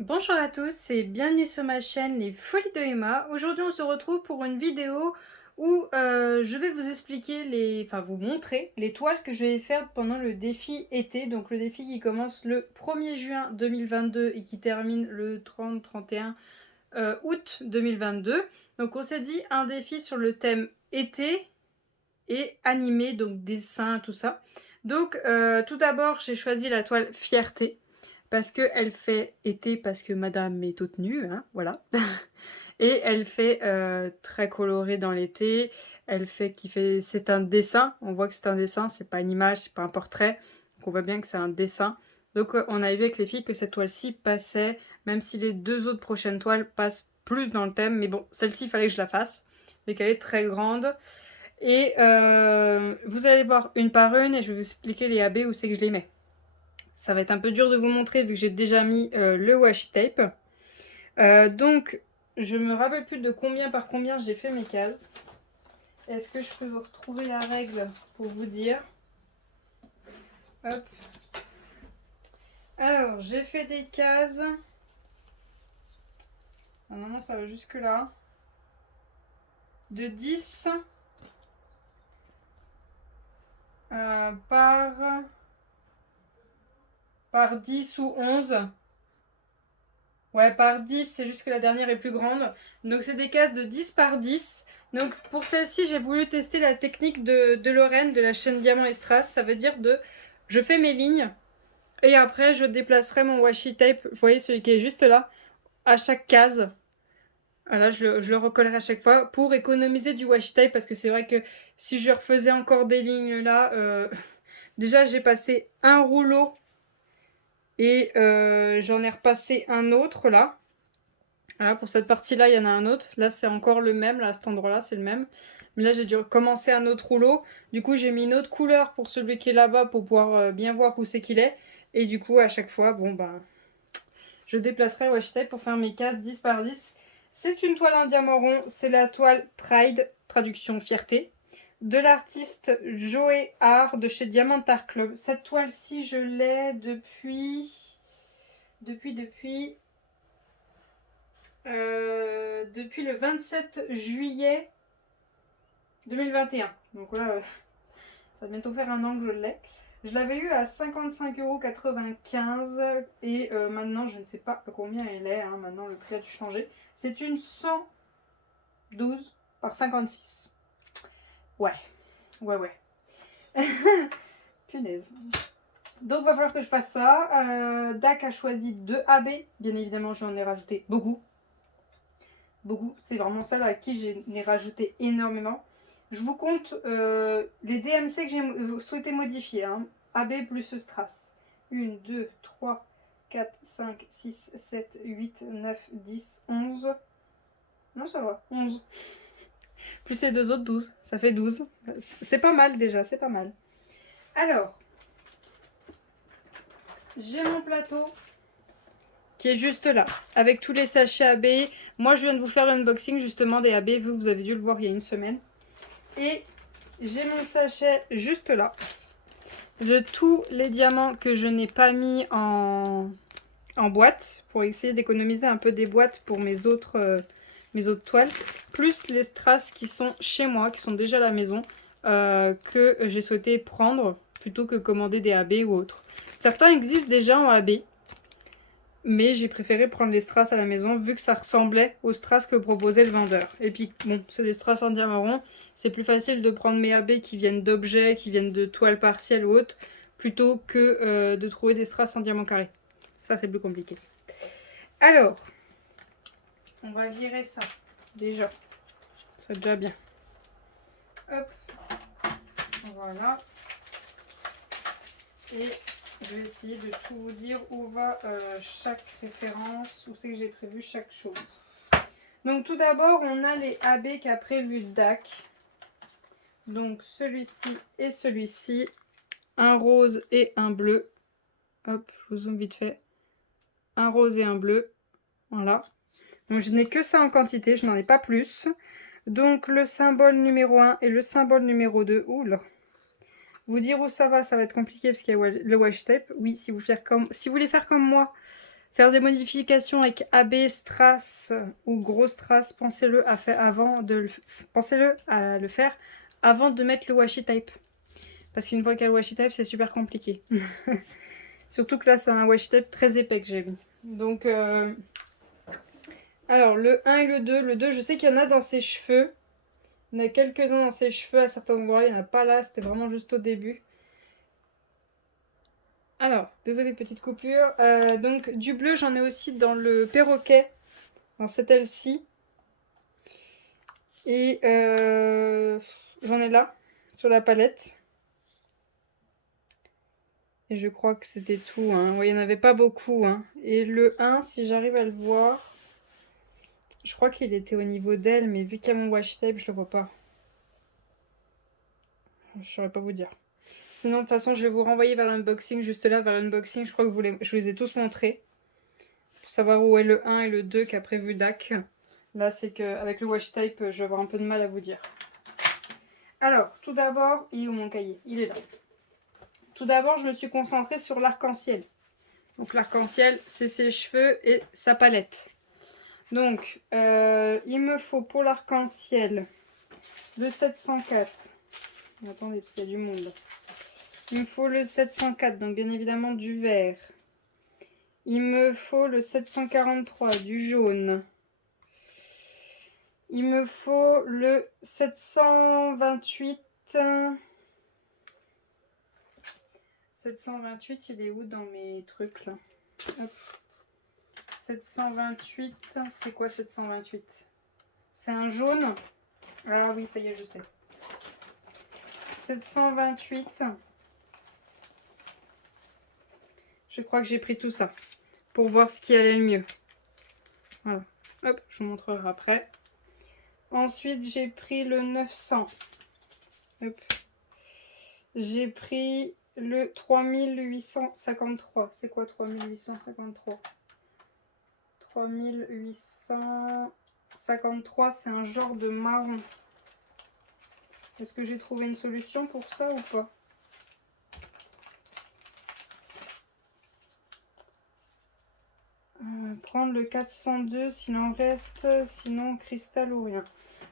Bonjour à tous et bienvenue sur ma chaîne Les Folies de Emma. Aujourd'hui on se retrouve pour une vidéo où je vais vous expliquer vous montrer les toiles que je vais faire pendant le défi été. Donc le défi qui commence le 1er juin 2022 et qui termine le 30-31 août 2022. Donc on s'est dit un défi sur le thème été et animé, donc dessin, tout ça. Donc tout d'abord j'ai choisi la toile Fierté parce qu'elle fait été, parce que madame est toute nue, hein, voilà. Et elle fait très colorée dans l'été, c'est un dessin, on voit que c'est un dessin, c'est pas une image, c'est pas un portrait, donc on voit bien que c'est un dessin. Donc on a vu avec les filles que cette toile-ci passait, même si les deux autres prochaines toiles passent plus dans le thème, mais bon, celle-ci, il fallait que je la fasse, mais qu'elle est très grande. Et vous allez voir une par une, et je vais vous expliquer les AB où c'est que je les mets. Ça va être un peu dur de vous montrer vu que j'ai déjà mis le washi tape. Donc, je me rappelle plus de combien par combien j'ai fait mes cases. Est-ce que je peux vous retrouver la règle pour vous dire? Hop. Alors, j'ai fait des cases. Normalement, ça va jusque là. De 10 par 10 ou 11. Ouais, par 10, c'est juste que la dernière est plus grande. Donc c'est des cases de 10 par 10. Donc pour celle-ci, j'ai voulu tester la technique de Lorraine, de la chaîne Diamant et Strass. Ça veut dire je fais mes lignes et après je déplacerai mon washi tape, vous voyez celui qui est juste là, à chaque case. Voilà, je le recollerai à chaque fois pour économiser du washi tape parce que c'est vrai que si je refaisais encore des lignes là, déjà j'ai passé un rouleau et j'en ai repassé un autre là. Voilà, pour cette partie-là, il y en a un autre. Là, c'est encore le même. Là, à cet endroit-là, c'est le même. Mais là, j'ai dû recommencer un autre rouleau. Du coup, j'ai mis une autre couleur pour celui qui est là-bas pour pouvoir bien voir où c'est qu'il est. Et du coup, à chaque fois, bon, bah, je déplacerai le washi tape pour faire mes cases 10 par 10. C'est une toile en diamant rond. C'est la toile Pride, traduction fierté, de l'artiste Joey Art de chez Diamant Art Club. Cette toile-ci, je l'ai depuis le 27 juillet 2021. Donc là, ça va bientôt faire un an que je l'ai. Je l'avais eu à 55,95 € et maintenant, je ne sais pas combien elle est. Hein, maintenant, le prix a dû changer. C'est une 112 par 56. Ouais, ouais, ouais. Punaise. Donc, il va falloir que je fasse ça. Dac a choisi 2 AB. Bien évidemment, j'en ai rajouté beaucoup. Beaucoup. C'est vraiment celle à qui j'en ai rajouté énormément. Je vous compte les DMC que j'ai souhaité modifier. Hein. AB plus Strass. 1, 2, 3, 4, 5, 6, 7, 8, 9, 10, 11. Non, ça va. 11. Plus les deux autres, 12. Ça fait 12. C'est pas mal déjà, c'est pas mal. Alors, j'ai mon plateau qui est juste là, avec tous les sachets AB. Moi, je viens de vous faire l'unboxing justement des AB, vous avez dû le voir il y a une semaine. Et j'ai mon sachet juste là, de tous les diamants que je n'ai pas mis en boîte, pour essayer d'économiser un peu des boîtes pour mes autres toiles, plus les strass qui sont chez moi, qui sont déjà à la maison, que j'ai souhaité prendre, plutôt que commander des AB ou autres. Certains existent déjà en AB, mais j'ai préféré prendre les strass à la maison vu que ça ressemblait aux strass que proposait le vendeur. Et puis bon, c'est des strass en diamant rond, c'est plus facile de prendre mes AB qui viennent d'objets, qui viennent de toiles partielles ou autres, plutôt que de trouver des strass en diamant carré. Ça, c'est plus compliqué. Alors, on va virer ça déjà. C'est déjà bien. Hop, voilà. Et je vais essayer de tout vous dire où va chaque référence, où c'est que j'ai prévu chaque chose. Donc tout d'abord, on a les AB qu'a prévu DAC. Donc celui-ci et celui-ci. Un rose et un bleu. Hop, je vous zoome vite fait. Un rose et un bleu. Voilà. Donc je n'ai que ça en quantité, je n'en ai pas plus. Donc le symbole numéro 1 et le symbole numéro 2. Oula. Vous dire où ça va être compliqué parce qu'il y a le washi tape. Oui, si vous voulez faire comme moi, Faire des modifications avec AB, strass ou gros strass, pensez-le à le faire avant de mettre le washi tape. Parce qu'une fois qu'il y a le washi tape, c'est super compliqué. Surtout que là, c'est un washi tape très épais que j'ai mis. Donc, alors, le 1 et le 2. Le 2, je sais qu'il y en a dans ses cheveux. Il y en a quelques-uns dans ses cheveux à certains endroits. Il n'y en a pas là, c'était vraiment juste au début. Alors, désolé, petite coupure. Donc, du bleu, j'en ai aussi dans le perroquet, dans cette aile-ci. Et j'en ai là, sur la palette. Et je crois que c'était tout. Hein. Ouais, il n'y en avait pas beaucoup. Hein. Et le 1, si j'arrive à le voir, je crois qu'il était au niveau d'elle, mais vu qu'il y a mon washi tape, je le vois pas. Je ne saurais pas vous dire. Sinon, de toute façon, je vais vous renvoyer vers l'unboxing, juste là, vers l'unboxing. Je crois que je vous les ai tous montrés. Pour savoir où est le 1 et le 2 qu'a prévu DAC. Là, c'est qu'avec le washi tape, je vais avoir un peu de mal à vous dire. Alors, tout d'abord, il est où mon cahier? Il est là. Tout d'abord, je me suis concentrée sur l'arc-en-ciel. Donc, l'arc-en-ciel, c'est ses cheveux et sa palette. Donc, il me faut pour l'arc-en-ciel le 704. Attendez, parce qu'il y a du monde. Il me faut le 704, donc bien évidemment du vert. Il me faut le 743, du jaune. Il me faut le 728. 728, il est où dans mes trucs là? Hop. 728, c'est quoi 728? C'est un jaune. Ah oui, ça y est, je sais. 728. Je crois que j'ai pris tout ça pour voir ce qui allait le mieux. Voilà. Hop, je vous montrerai après. Ensuite, j'ai pris le 900. Hop. J'ai pris le 3853. C'est quoi 3853? 3853, c'est un genre de marron. Est-ce que j'ai trouvé une solution pour ça ou pas? Prendre le 402 s'il en reste, sinon cristal ou rien.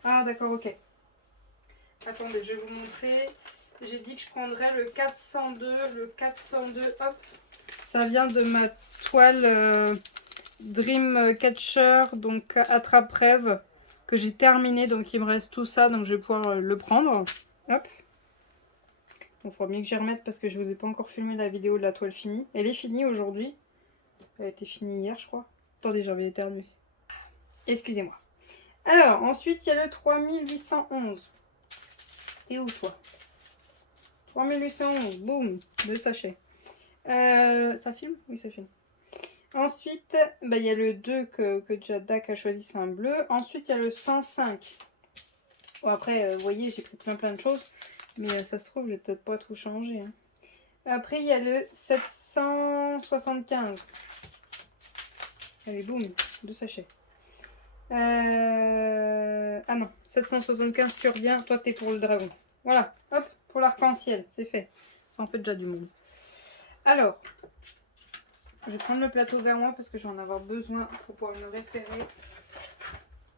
Ah d'accord, ok. Attendez, je vais vous montrer. J'ai dit que je prendrais le 402. Le 402, hop. Ça vient de ma toile Dreamcatcher, donc attrape-rêve, que j'ai terminé. Donc il me reste tout ça, donc je vais pouvoir le prendre. Hop. Bon, il faudra bien que j'y remette parce que je vous ai pas encore filmé la vidéo de la toile finie. Elle est finie aujourd'hui. Elle a été finie hier, je crois. Attendez, j'avais éternué. Excusez-moi. Alors, ensuite, il y a le 3811. T'es où, toi? 3811, boum, 2 sachets. Ça filme? Oui, ça filme. Ensuite, bah, il y a le 2 que déjà DAC a choisi, c'est un bleu. Ensuite, il y a le 105. Bon, après, vous voyez, j'ai pris plein de choses. Mais ça se trouve, je vais peut-être pas tout changer. Hein. Après, il y a le 775. Allez, boum, 2 sachets. Ah non, 775, tu reviens. Toi, t'es pour le dragon. Voilà, hop, pour l'arc-en-ciel, c'est fait. Ça en fait déjà du monde. Alors, je vais prendre le plateau vers moi parce que je vais en avoir besoin pour pouvoir me référer.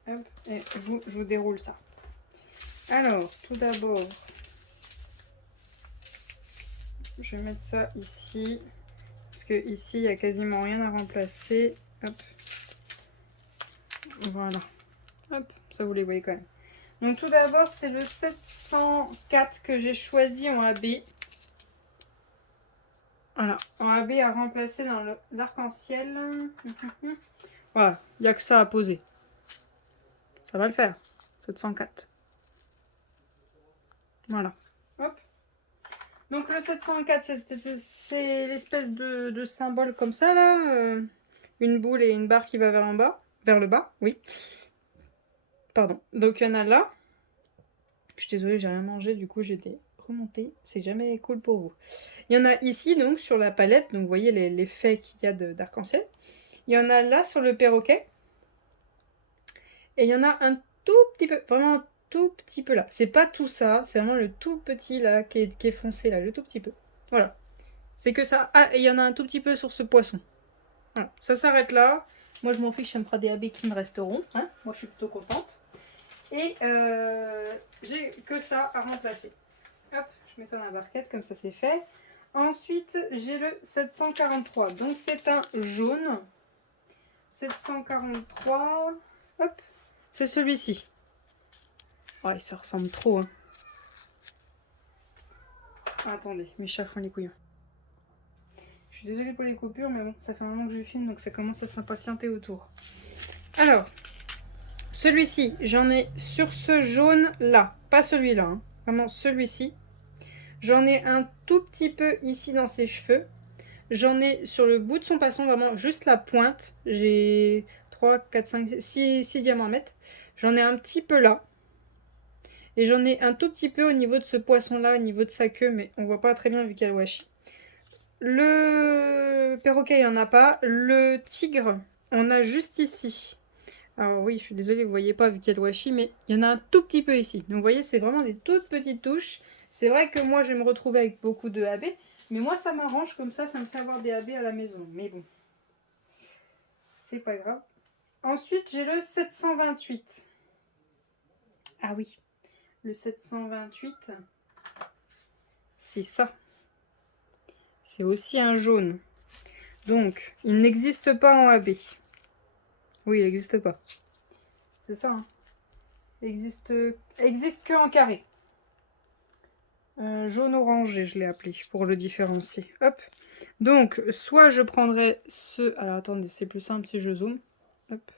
Hop, et je vous déroule ça. Alors, tout d'abord, je vais mettre ça ici. Parce que ici, il n'y a quasiment rien à remplacer. Hop. Voilà. Hop, ça vous les voyez quand même. Donc tout d'abord, c'est le 704 que j'ai choisi en AB. Voilà, en AB à remplacer dans l'arc-en-ciel. Voilà, il n'y a que ça à poser. Ça va le faire. 704. Voilà. Hop. Donc le 704, c'est l'espèce de symbole comme ça là. Une boule et une barre qui va vers en bas. Vers le bas, oui. Pardon. Donc il y en a là. Je suis désolée, j'ai rien mangé, du coup j'étais remontée. C'est jamais cool pour vous. Il y en a ici donc sur la palette. Donc vous voyez l'effet qu'il y a d'arc-en-ciel. Il y en a là sur le perroquet. Et il y en a un tout petit peu, vraiment un tout petit peu là. C'est pas tout ça, c'est vraiment le tout petit là qui est foncé là, le tout petit peu. Voilà. C'est que ça. Ah, et il y en a un tout petit peu sur ce poisson. Voilà, ça s'arrête là. Moi, je m'en fiche, ça me fera des habits qui me resteront. Hein, moi, je suis plutôt contente. Et j'ai que ça à remplacer. Hop, je mets ça dans la barquette, comme ça c'est fait. Ensuite, j'ai le 743. Donc, c'est un jaune. 743. Hop, c'est celui-ci. Ouais, ça ressemble trop. Hein. Ah, attendez, mes chats font les couillons. Je suis désolée pour les coupures, mais bon, ça fait un moment que je filme, donc ça commence à s'impatienter autour. Alors, celui-ci, j'en ai sur ce jaune-là. Pas celui-là, hein. Vraiment celui-ci. J'en ai un tout petit peu ici dans ses cheveux. J'en ai sur le bout de son passant, vraiment juste la pointe. J'ai 3, 4, 5, 6 diamants à mettre. J'en ai un petit peu là. Et j'en ai un tout petit peu au niveau de ce poisson-là, au niveau de sa queue, mais on voit pas très bien vu qu'il y a le washi. Le perroquet, il n'y en a pas. Le tigre, on a juste ici. Alors oui, je suis désolée, vous voyez pas vu qu'il y a le washi, mais il y en a un tout petit peu ici. Donc vous voyez, c'est vraiment des toutes petites touches. C'est vrai que moi, je vais me retrouver avec beaucoup de AB, mais moi, ça m'arrange comme ça me fait avoir des AB à la maison. Mais bon, c'est pas grave. Ensuite, j'ai le 728. Ah oui, le 728, c'est ça. C'est aussi un jaune. Donc, il n'existe pas en AB. Oui, il n'existe pas. C'est ça, hein. Existe que en carré. Jaune orangé, je l'ai appelé pour le différencier. Hop. Donc, soit je prendrais ce... Alors, attendez, c'est plus simple si je zoome. Hop.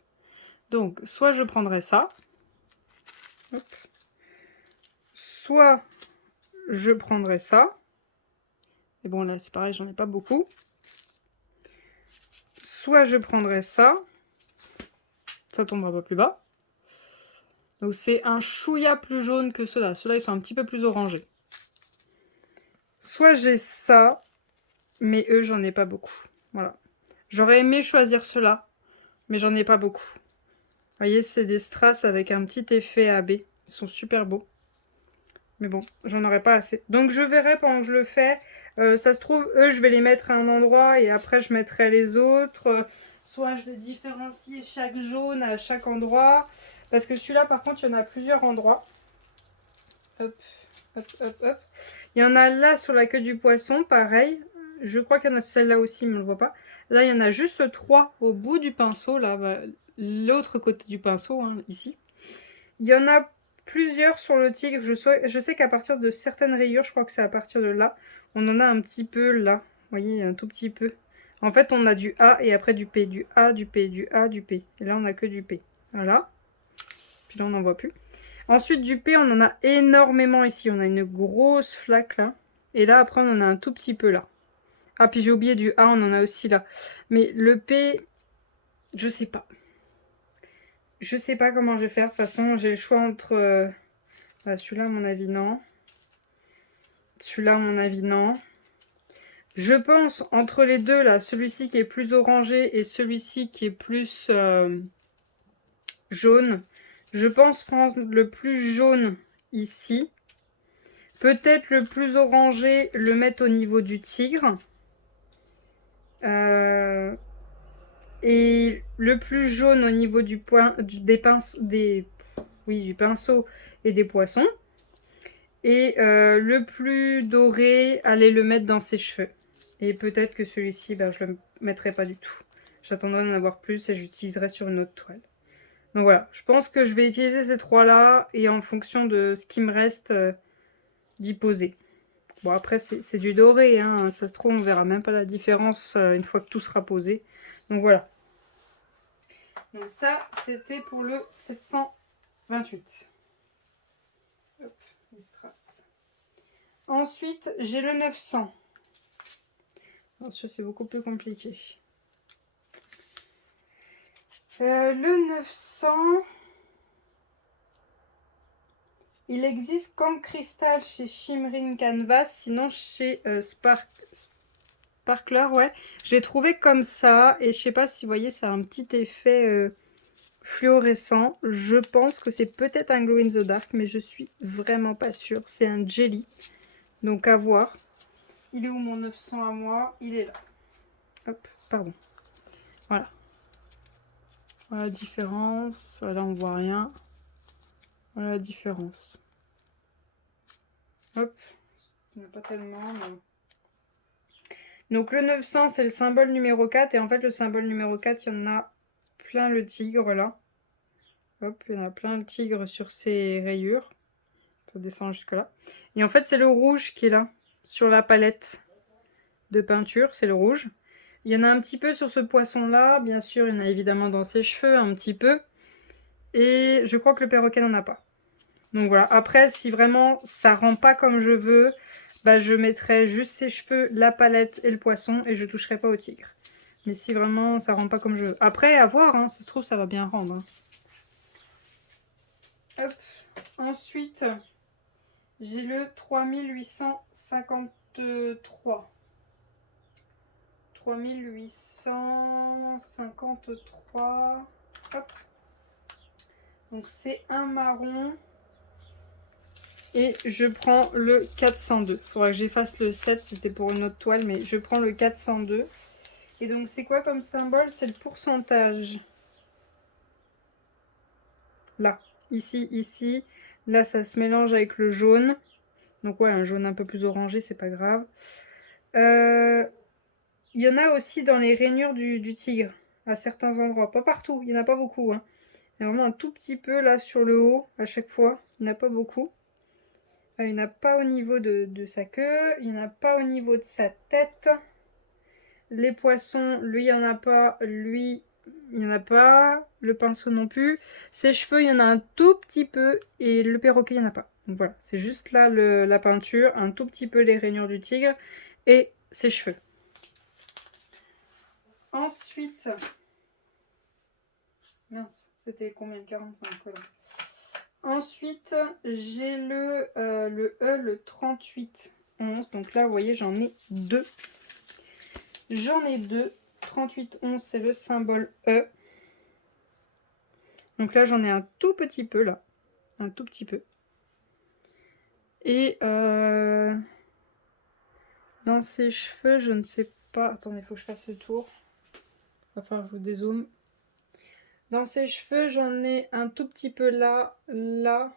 Donc, soit je prendrais ça. Hop. Soit je prendrais ça. Et bon, là, c'est pareil, j'en ai pas beaucoup. Soit je prendrais ça. Ça tombera pas plus bas. Donc, c'est un chouïa plus jaune que ceux-là. Ceux-là, ils sont un petit peu plus orangés. Soit j'ai ça, mais eux, j'en ai pas beaucoup. Voilà. J'aurais aimé choisir ceux-là, mais j'en ai pas beaucoup. Vous voyez, c'est des strass avec un petit effet AB. Ils sont super beaux. Mais bon, j'en aurais pas assez. Donc je verrai pendant que je le fais. Ça se trouve, eux, je vais les mettre à un endroit et après je mettrai les autres. Soit je vais différencier chaque jaune à chaque endroit. Parce que celui-là, par contre, il y en a plusieurs endroits. Hop, hop, hop, hop. Il y en a là sur la queue du poisson, pareil. Je crois qu'il y en a celle-là aussi, mais on ne le voit pas. Là, il y en a juste 3 au bout du pinceau, là, l'autre côté du pinceau, hein, ici. Il y en a plusieurs sur le tigre. Je sais qu'à partir de certaines rayures, je crois que c'est à partir de là, on en a un petit peu là. Vous voyez, un tout petit peu. En fait, on a du A et après du P. Du A, du P, du A, du P. Et là, on a que du P. Voilà. Puis là, on n'en voit plus. Ensuite, du P, on en a énormément ici. On a une grosse flaque là. Et là, après, on en a un tout petit peu là. Ah, puis j'ai oublié du A, on en a aussi là. Mais le P, je sais pas. Je sais pas comment je vais faire. De toute façon, j'ai le choix entre... celui-là, à mon avis, non. Celui-là, à mon avis, non. Je pense, entre les deux, là, celui-ci qui est plus orangé et celui-ci qui est plus jaune. Je pense prendre le plus jaune ici. Peut-être le plus orangé, le mettre au niveau du tigre. Et le plus jaune au niveau du du pinceau et des poissons. Et le plus doré, aller le mettre dans ses cheveux. Et peut-être que celui-ci, ben, je le mettrai pas du tout. J'attendrai d'en avoir plus et j'utiliserai sur une autre toile. Donc voilà, je pense que je vais utiliser ces trois-là et en fonction de ce qui me reste, d'y poser. Bon, après, c'est du doré, hein. Ça se trouve, on verra même pas la différence une fois que tout sera posé. Donc voilà. Donc ça, c'était pour le 728. Hop, les strass. Ensuite, j'ai le 900. Ensuite, c'est beaucoup plus compliqué. Le 900... Il existe comme cristal chez Shimmering Canvas, sinon chez Sparkler, ouais. J'ai trouvé comme ça, et je sais pas si vous voyez, ça a un petit effet fluorescent. Je pense que c'est peut-être un glow in the dark, mais je suis vraiment pas sûre. C'est un jelly, donc à voir. Il est où mon 900 à moi? Il est là. Hop, pardon. Voilà. Voilà la différence. Là, on voit rien. Voilà la différence. Hop. Il n'y en a pas tellement. Mais... Donc, le 900, c'est le symbole numéro 4. Et en fait, le symbole numéro 4, il y en a plein le tigre, là. Hop, il y en a plein le tigre sur ces rayures. Ça descend jusque là. Et en fait, c'est le rouge qui est là, sur la palette de peinture. C'est le rouge. Il y en a un petit peu sur ce poisson-là. Bien sûr, il y en a évidemment dans ses cheveux, un petit peu. Et je crois que le perroquet n'en a pas. Donc voilà. Après, si vraiment ça rend pas comme je veux, bah, je mettrai juste ses cheveux, la palette et le poisson. Et je toucherai pas au tigre. Mais si vraiment ça rend pas comme je veux. Après, à voir. Hein, ça se trouve, ça va bien rendre. Hein. Hop. Ensuite, j'ai le 3853. 3853. Hop. Donc c'est un marron. Et je prends le 402. Il faudra que j'efface le 7, c'était pour une autre toile, mais je prends le 402. Et donc c'est quoi comme symbole? C'est le pourcentage. Là, ici, ici. Là, ça se mélange avec le jaune. Donc ouais, un jaune un peu plus orangé, c'est pas grave. Il y en a aussi dans les rainures du tigre, à certains endroits. Pas partout, il n'y en a pas beaucoup. Hein. Il y a vraiment un tout petit peu là sur le haut, à chaque fois. Il n'y en a pas beaucoup. Il n'y en a pas au niveau de sa queue. Il n'y en a pas au niveau de sa tête. Les poissons, lui, il n'y en a pas. Lui, il n'y en a pas. Le pinceau non plus. Ses cheveux, il y en a un tout petit peu. Et le perroquet, il n'y en a pas. Donc voilà, c'est juste là la peinture. Un tout petit peu les rainures du tigre. Et ses cheveux. Ensuite... Mince, c'était combien? 45, voilà. Ensuite, j'ai le E, le 3811. Donc là, vous voyez, j'en ai deux. J'en ai deux. 3811, c'est le symbole E. Donc là, j'en ai un tout petit peu, là. Un tout petit peu. Et dans ses cheveux, je ne sais pas... Attendez, il faut que je fasse le tour. Il va falloir que je vous dézoome. Dans ses cheveux, j'en ai un tout petit peu là, là.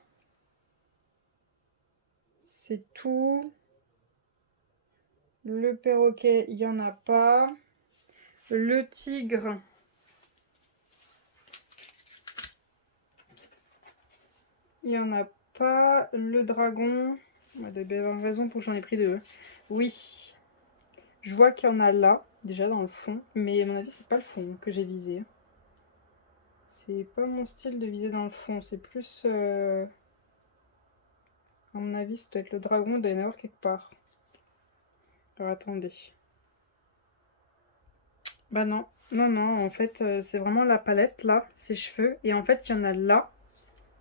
C'est tout. Le perroquet, il n'y en a pas. Le tigre, il n'y en a pas. Le dragon, il doit y avoir une raison pour que j'en ai pris deux. Oui, je vois qu'il y en a là, déjà dans le fond. Mais à mon avis, c'est pas le fond que j'ai visé. C'est pas mon style de viser dans le fond. C'est plus... à mon avis, ça doit être le dragon, il doit y en avoir quelque part. Alors attendez. Bah non, non, non, en fait, c'est vraiment la palette là, ses cheveux. Et en fait, il y en a là,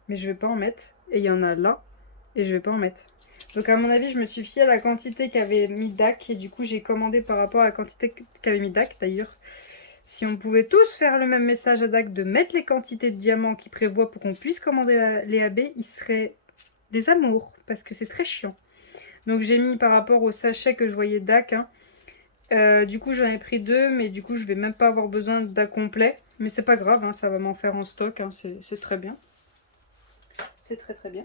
mais je vais pas en mettre. Et il y en a là, et je vais pas en mettre. Donc à mon avis, je me suis fiée à la quantité qu'avait mis DAC. Et du coup, j'ai commandé par rapport à la quantité qu'avait mis DAC. D'ailleurs, si on pouvait tous faire le même message à DAC de mettre les quantités de diamants qu'il prévoit pour qu'on puisse commander les AB, il serait des amours, parce que c'est très chiant. Donc j'ai mis par rapport au sachet que je voyais DAC, hein. Du coup j'en ai pris deux, mais du coup je vais même pas avoir besoin d'un complet. Mais c'est pas grave, hein, ça va m'en faire en stock, hein, c'est très bien. C'est très très bien.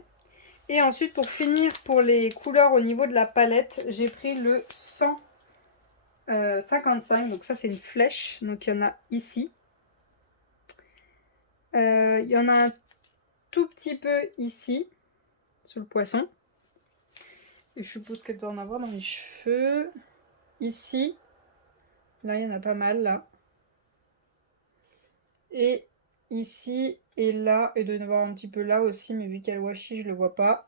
Et ensuite pour finir, pour les couleurs au niveau de la palette, j'ai pris le 155. Donc ça c'est une flèche, donc il y en a ici. Il y en a un tout petit peu ici, sur le poisson. Et je suppose qu'elle doit en avoir dans les cheveux. Ici. Là, il y en a pas mal, là. Et ici et là. Et de y en avoir un petit peu là aussi, mais vu qu'elle washi, je le vois pas.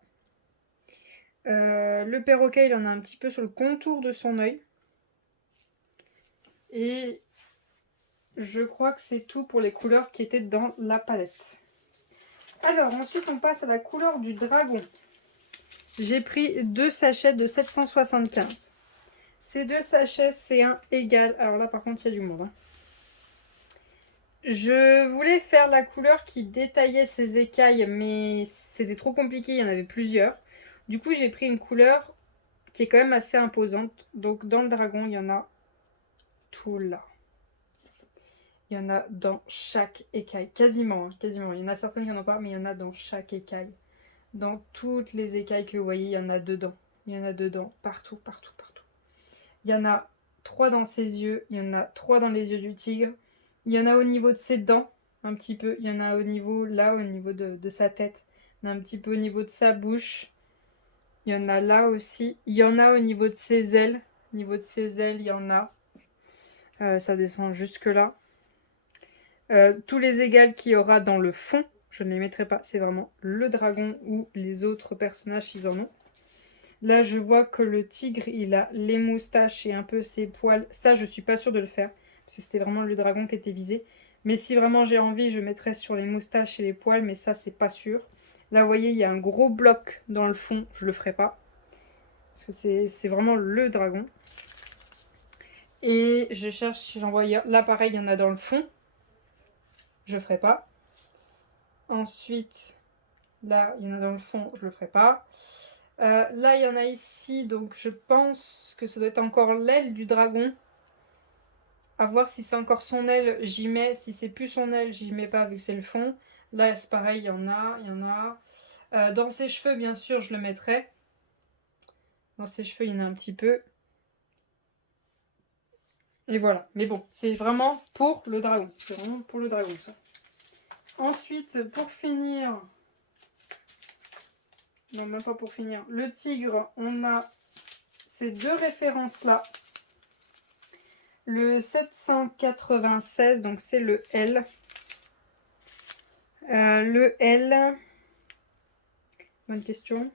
Le perroquet, il en a un petit peu sur le contour de son œil. Et je crois que c'est tout pour les couleurs qui étaient dans la palette. Alors, ensuite, on passe à la couleur du dragon. J'ai pris deux sachets de 775. Ces deux sachets, c'est un égal. Alors là, par contre, il y a du monde. Hein. Je voulais faire la couleur qui détaillait ses écailles, mais c'était trop compliqué, il y en avait plusieurs. Du coup, j'ai pris une couleur qui est quand même assez imposante. Donc, dans le dragon, il y en a tout là. Il y en a dans chaque écaille, quasiment, hein, quasiment. Il y en a certaines qui n'en ont pas, mais il y en a dans chaque écaille. Dans toutes les écailles que vous voyez, il y en a dedans. Il y en a dedans, partout, partout, partout. Il y en a 3 dans ses yeux, il y en a 3 dans les yeux du tigre. Il y en a au niveau de ses dents, un petit peu. Il y en a au niveau, là, au niveau de sa tête. Il y en a un petit peu au niveau de sa bouche. Il y en a là aussi. Il y en a au niveau de ses ailes. Au niveau de ses ailes, il y en a. Ça descend jusque là. Tous les égales qu'il y aura dans le fond, je ne les mettrai pas. C'est vraiment le dragon ou les autres personnages, ils en ont. Là, je vois que le tigre, il a les moustaches et un peu ses poils. Ça, je suis pas sûre de le faire. Parce que c'était vraiment le dragon qui était visé. Mais si vraiment j'ai envie, je mettrai sur les moustaches et les poils. Mais ça, c'est pas sûr. Là, vous voyez, il y a un gros bloc dans le fond. Je le ferai pas. Parce que c'est vraiment le dragon. Et je cherche si j'en vois. Là, pareil, il y en a dans le fond. Je ferai pas. Ensuite, là, il y en a dans le fond. Je le ferai pas. Là, il y en a ici, donc je pense que ça doit être encore l'aile du dragon. À voir si c'est encore son aile, j'y mets. Si c'est plus son aile, j'y mets pas vu que c'est le fond. Là, c'est pareil, il y en a, il y en a. Dans ses cheveux, bien sûr, je le mettrai. Dans ses cheveux, il y en a un petit peu. Et voilà. Mais bon, c'est vraiment pour le dragon. C'est vraiment pour le dragon, ça. Ensuite, pour finir... Non, même pas pour finir. Le tigre, on a ces 2 références-là. Le 796, donc c'est le L. Le L... Bonne question.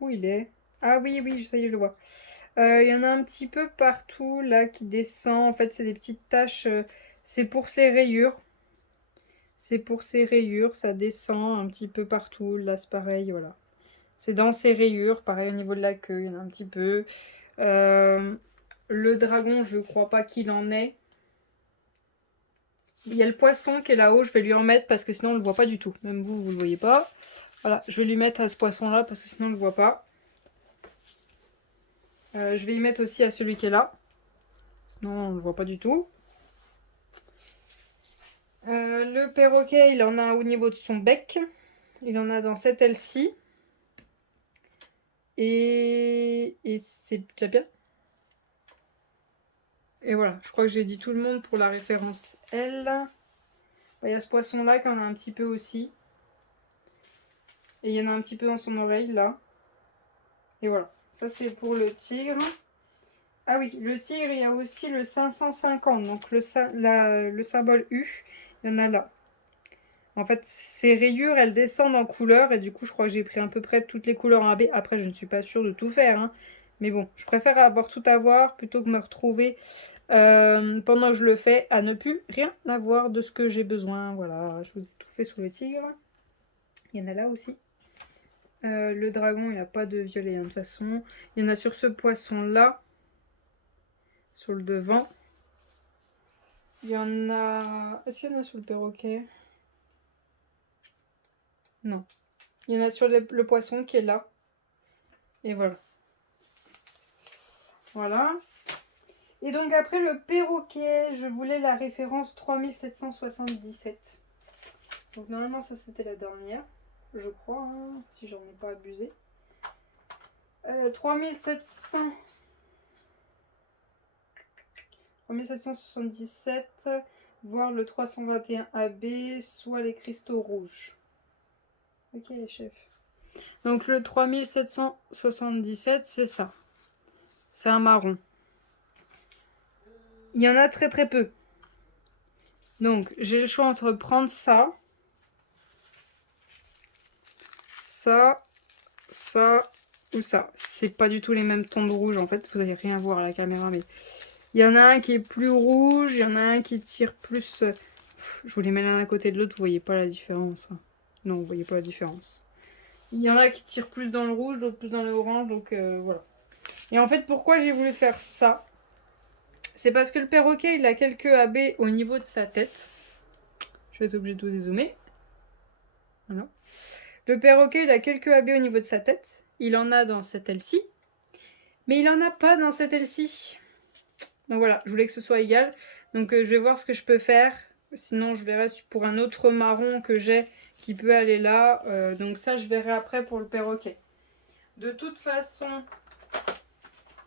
Où il est? Ah oui, oui, ça y est, je le vois. Il y en a un petit peu partout, là, qui descend. En fait, c'est des petites taches. C'est pour ses rayures. C'est pour ses rayures, ça descend un petit peu partout. Là, c'est pareil, voilà. C'est dans ses rayures, pareil au niveau de la queue, il y en a un petit peu. Le dragon, je crois pas qu'il en ait. Il y a le poisson qui est là-haut, je vais lui en mettre parce que sinon on le voit pas du tout. Même vous, vous le voyez pas. Voilà, je vais lui mettre à ce poisson-là parce que sinon on le voit pas. Je vais y mettre aussi à celui qui est là. Sinon on le voit pas du tout. Le perroquet, il en a au niveau de son bec. Il en a dans cette aile-ci. Et c'est déjà bien. Et voilà, je crois que j'ai dit tout le monde pour la référence L. Il y a ce poisson-là qui en a un petit peu aussi. Et il y en a un petit peu dans son oreille, là. Et voilà, ça c'est pour le tigre. Ah oui, le tigre, il y a aussi le 550. Donc le symbole U, il y en a là. En fait, ces rayures, elles descendent en couleur. Et du coup, je crois que j'ai pris à peu près toutes les couleurs en AB. Après, je ne suis pas sûre de tout faire, hein. Mais bon, je préfère avoir tout avoir plutôt que me retrouver pendant que je le fais à ne plus rien avoir de ce que j'ai besoin. Voilà, je vous ai tout fait sous le tigre. Il y en a là aussi. Le dragon, il n'a pas de violet, hein, de toute façon. Il y en a sur ce poisson-là. Sur le devant. Il y en a... Est-ce qu'il y en a sur le perroquet? Non. Il y en a sur le poisson qui est là. Et voilà. Voilà. Et donc après le perroquet, je voulais la référence 3777. Donc normalement ça c'était la dernière, je crois, hein, si j'en ai pas abusé. 3777, voire le 321 AB, soit les cristaux rouges. Ok les chefs. Donc le 3777, c'est ça. C'est un marron. Il y en a très très peu. Donc j'ai le choix entre prendre ça, ça, ça ou ça. C'est pas du tout les mêmes tons de rouge en fait. Vous allez rien voir à la caméra, mais il y en a un qui est plus rouge, il y en a un qui tire plus. Je vous les mets l'un à côté de l'autre, vous voyez pas la différence, hein. Non, vous voyez pas la différence. Il y en a qui tirent plus dans le rouge, d'autres plus dans le orange, donc voilà. Et en fait, pourquoi j'ai voulu faire ça? C'est parce que le perroquet, il a quelques AB au niveau de sa tête. Je vais être obligée de tout dézoomer. Voilà. Le perroquet, il a quelques AB au niveau de sa tête. Il en a dans cette aile-ci. Mais il en a pas dans cette aile-ci. Donc voilà, je voulais que ce soit égal. Donc je vais voir ce que je peux faire. Sinon je verrai pour un autre marron que j'ai qui peut aller là. Donc ça je verrai après pour le perroquet. De toute façon,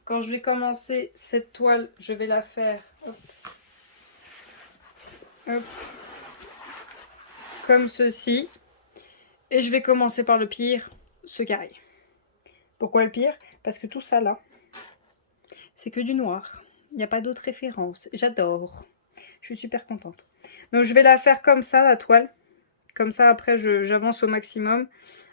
quand je vais commencer cette toile, je vais la faire hop, hop, comme ceci. Et je vais commencer par le pire, ce carré. Pourquoi le pire? Parce que tout ça là, c'est que du noir. Il n'y a pas d'autre référence. J'adore. Je suis super contente. Donc je vais la faire comme ça, la toile. Comme ça, après, j'avance au maximum.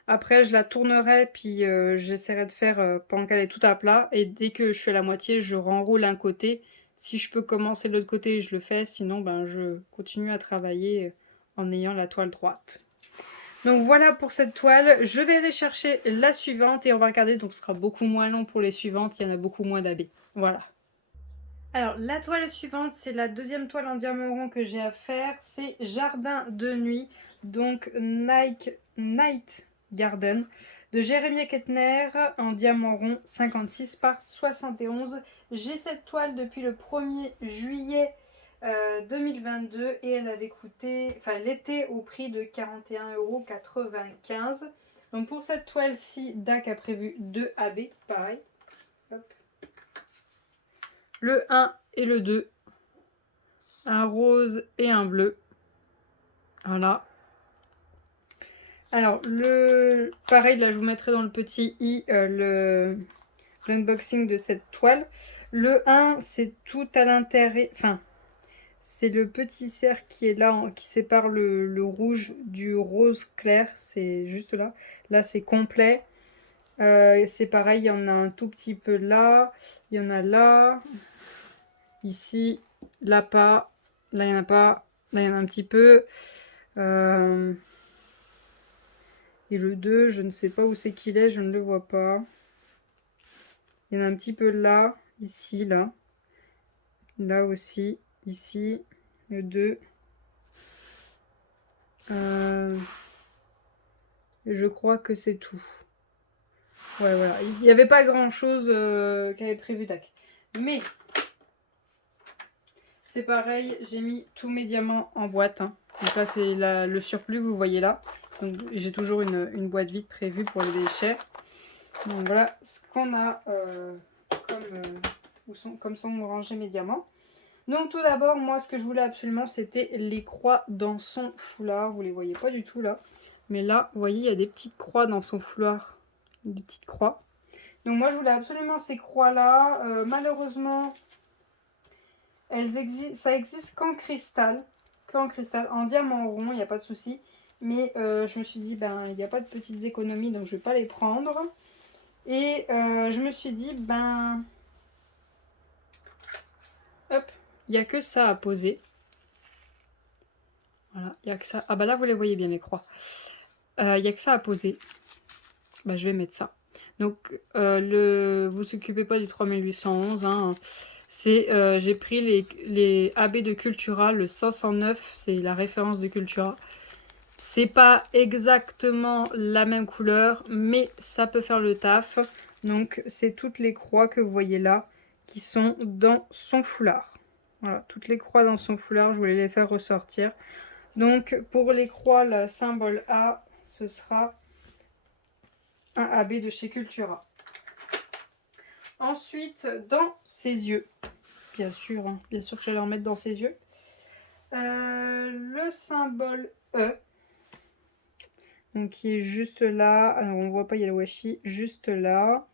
Après, je la tournerai, puis j'essaierai de faire pendant qu'elle est tout à plat. Et dès que je suis à la moitié, je renroule un côté. Si je peux commencer de l'autre côté, je le fais. Sinon, ben, je continue à travailler en ayant la toile droite. Donc voilà pour cette toile. Je vais aller chercher la suivante et on va regarder. Donc ce sera beaucoup moins long pour les suivantes. Il y en a beaucoup moins d'abais. Voilà. Alors la toile suivante, c'est la deuxième toile en diamant rond que j'ai à faire. C'est Jardin de nuit. Donc Night Garden de Jérémy Kettner en diamant rond 56 par 71. J'ai cette toile depuis le 1er juillet 2022 et elle avait coûté, enfin elle était au prix de 41,95 €. Donc pour cette toile-ci, DAC a prévu 2 AB, pareil. Hop. Le 1 et le 2. Un rose et un bleu. Voilà. Alors, pareil, là, je vous mettrai dans le petit i l'unboxing de cette toile. Le 1, c'est tout à l'intérieur. Enfin, c'est le petit cercle qui est là, qui sépare le rouge du rose clair. C'est juste là. Là, c'est complet. C'est pareil, il y en a un tout petit peu là. Il y en a là. Ici, là pas. Là, il n'y en a pas. Là, il y en a un petit peu. Et le 2, je ne sais pas où c'est qu'il est, je ne le vois pas. Il y en a un petit peu là, ici, là. Là aussi, ici. Le 2. Je crois que c'est tout. Ouais, voilà. Il n'y avait pas grand-chose qu'avait prévu DAC. Mais, c'est pareil, j'ai mis tous mes diamants en boîte. Hein. Donc là, c'est le surplus que vous voyez là. J'ai toujours une boîte vide prévue pour les déchets. Donc voilà ce qu'on a comme sont rangés mes diamants. Donc tout d'abord, moi ce que je voulais absolument, c'était les croix dans son foulard. Vous les voyez pas du tout là. Mais là, vous voyez, il y a des petites croix dans son foulard. Des petites croix. Donc moi je voulais absolument ces croix là. Malheureusement, ça existe qu'en cristal. En diamant rond, il n'y a pas de souci. Mais je me suis dit, ben il n'y a pas de petites économies, donc je ne vais pas les prendre. Et je me suis dit, ben, hop, il n'y a que ça à poser. Voilà, il n'y a que ça. Ah bah là, vous les voyez bien, les croix. Il n'y a que ça à poser. Bah, je vais mettre ça. Donc, vous ne s'occupez pas du 3811. Hein. J'ai pris les AB de Cultura, le 509, c'est la référence de Cultura. C'est pas exactement la même couleur, mais ça peut faire le taf. Donc, c'est toutes les croix que vous voyez là qui sont dans son foulard. Voilà, toutes les croix dans son foulard, je voulais les faire ressortir. Donc, pour les croix, le symbole A, ce sera un AB de chez Cultura. Ensuite, dans ses yeux, bien sûr que j'allais en mettre dans ses yeux, le symbole E. Donc qui est juste là. Alors on voit pas, il y a le washi juste là.